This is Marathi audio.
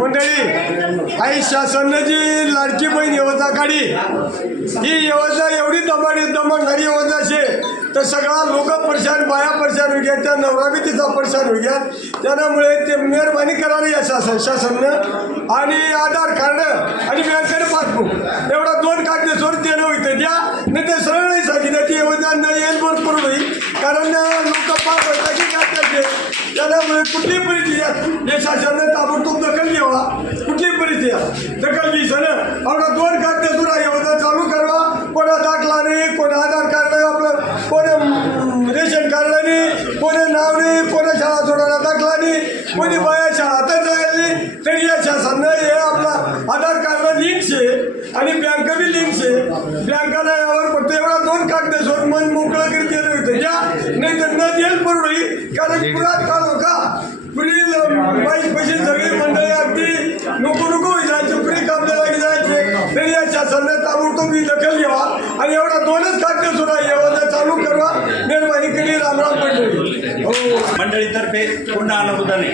मंडळी आई शासनाची जी लाडकी बहीण योजना काढी. ही योजना एवढी दमाडी दमडणारी योजना असे तर सगळा लोक परेशान बाया परेशान होऊ त्या नवरा बी तिचा परेशान होऊ घ्या त्यामुळे ते मेहरबानी करावी या शासन शासननं. आणि आधार कार्ड आणि बँकेने पासबुक एवढा दोन कागदेश्वर देणं होतं द्या. नाही ते सरळ नाही सांगितलं. ती योजना न येईल करून होईल. कारण लोक पाच की त्याचे त्यामुळे कुठली परिस्थिती आहे, हे ताबडतोब दखल घ्यावा. कुठली परिस्थिती आहे, दखल घ्यायचं ना? आपला दोन कागदेश्वर योजना चालू करावा कोणा दाखला नाही कोणा आधार कार्ड नाही आपलं. कोणी रेशन कार्ड नाही कोणी नाव नाही कोणा शाळा सोडायला दाखला नाही कोणी बाया शाळातच जायला नाही. तरी या शासनानं हे आपला आधार कार्ड लिंक आहे आणि बँक बी लिंक आहे. बँकाला नाही तर न देईल परवडी. कारण पुरात काळ हो का पुढील पैसे सगळी मंडळी अगदी नको नको होई जायचे पुढे कापले जागे जायचे. तरी या शासनाने ताबडतोब ही दखल घ्यावा. आणि एवढा दोनच कागद सुद्धा योजना चालू करवा मेहरबानी केली रामराम मंडळी. हो मंडळीतर्फे पुन्हा अनुदान आहे.